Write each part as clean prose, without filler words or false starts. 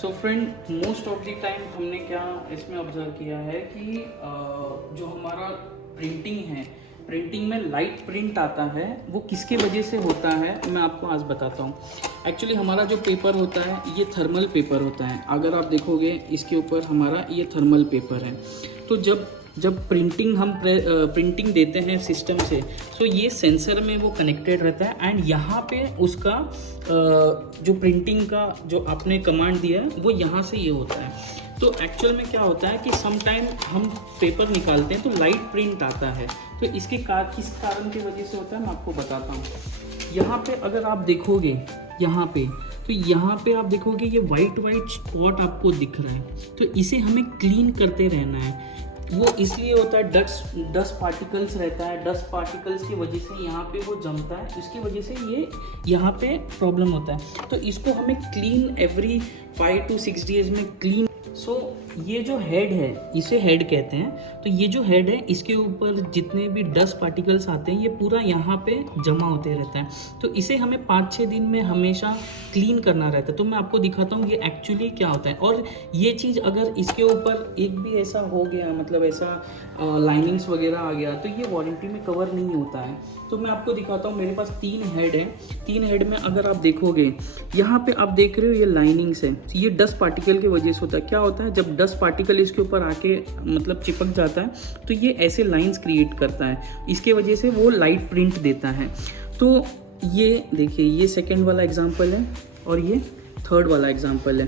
So friend, most of the time हमने क्या इसमें ऑब्जर्व किया है कि जो हमारा प्रिंटिंग है, प्रिंटिंग में लाइट प्रिंट आता है, वो किसके वजह से होता है मैं आपको आज बताता हूँ। एक्चुअली हमारा जो पेपर होता है ये थर्मल पेपर होता है। अगर आप देखोगे इसके ऊपर हमारा ये थर्मल पेपर है। तो जब प्रिंटिंग हम प्रिंटिंग देते हैं सिस्टम से, तो ये सेंसर में वो कनेक्टेड रहता है एंड यहाँ पे उसका जो प्रिंटिंग का जो आपने कमांड दिया है वो यहाँ से ये होता है। तो एक्चुअल में क्या होता है कि सम टाइम हम पेपर निकालते हैं तो लाइट प्रिंट आता है। तो इसके किस कारण की वजह से होता है मैं आपको बताता हूँ। यहाँ पे अगर आप देखोगे यहाँ पे, तो यहाँ पे आप देखोगे ये वाइट स्पॉट आपको दिख रहा है। तो इसे हमें क्लीन करते रहना है। वो इसलिए होता है, डस्ट पार्टिकल्स रहता है, डस्ट पार्टिकल्स की वजह से यहाँ पे वो जमता है, इसकी वजह से ये यहाँ पे प्रॉब्लम होता है। तो इसको हमें क्लीन एवरी 5 to 6 डेज में क्लीन। सो ये जो हेड है इसे हेड कहते हैं। तो ये जो हेड है इसके ऊपर जितने भी डस्ट पार्टिकल्स आते हैं ये पूरा यहाँ पे जमा होते रहता है। तो इसे हमें 5-6 दिन में हमेशा क्लीन करना रहता है। तो मैं आपको दिखाता हूँ ये एक्चुअली क्या होता है। और ये चीज़ अगर इसके ऊपर एक भी ऐसा हो गया, मतलब ऐसा लाइनिंग्स वगैरह आ गया, तो ये वारंटी में कवर नहीं होता है। तो मैं आपको दिखाता हूँ, मेरे पास 3 हेड है। 3 हेड में अगर आप देखोगे यहाँ पे आप देख रहे हो ये लाइनिंग्स है, ये डस्ट पार्टिकल की वजह से होता है। क्या होता है, जब डस्ट पार्टिकल इसके ऊपर आके मतलब चिपक जाता है तो ये ऐसे लाइंस क्रिएट करता है, इसके वजह से वो लाइट प्रिंट देता है। तो ये देखिए, ये सेकेंड वाला एग्जाम्पल है और ये थर्ड वाला एग्जाम्पल है।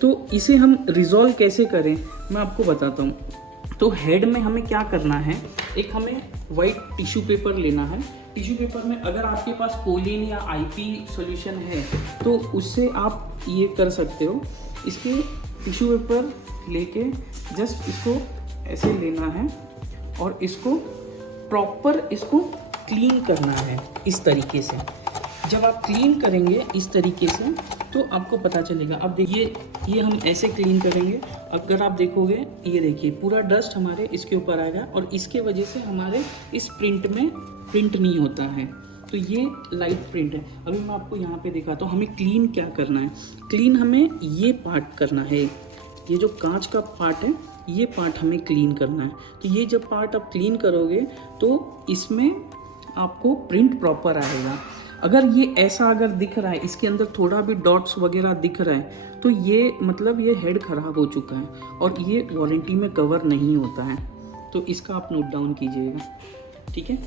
तो इसे हम रिजॉल्व कैसे करें मैं आपको बताता हूँ। तो हेड में हमें क्या करना है, एक हमें वाइट टिश्यू पेपर लेना है। टिश्यू पेपर में अगर आपके पास कोलिन या आईपी सॉल्यूशन है तो उससे आप ये कर सकते हो। इसके टिश्यू पेपर लेके जस्ट इसको ऐसे लेना है और इसको प्रॉपर इसको क्लीन करना है इस तरीके से। जब आप क्लीन करेंगे इस तरीके से तो आपको पता चलेगा। अब देखिए ये हम ऐसे क्लीन करेंगे, अगर आप देखोगे ये देखिए पूरा डस्ट हमारे इसके ऊपर आएगा और इसके वजह से हमारे इस प्रिंट में प्रिंट नहीं होता है। तो ये लाइट प्रिंट है। अभी मैं आपको यहाँ पे दिखाता हूँ हमें क्लीन क्या करना है। क्लीन हमें ये पार्ट करना है, ये जो कांच का पार्ट है ये पार्ट हमें क्लीन करना है। तो ये जब पार्ट आप क्लीन करोगे तो इसमें आपको प्रिंट प्रॉपर आएगा। अगर ये ऐसा अगर दिख रहा है, इसके अंदर थोड़ा भी डॉट्स वगैरह दिख रहा है, तो ये मतलब ये हेड ख़राब हो चुका है और ये वारंटी में कवर नहीं होता है। तो इसका आप नोट डाउन कीजिएगा, ठीक है।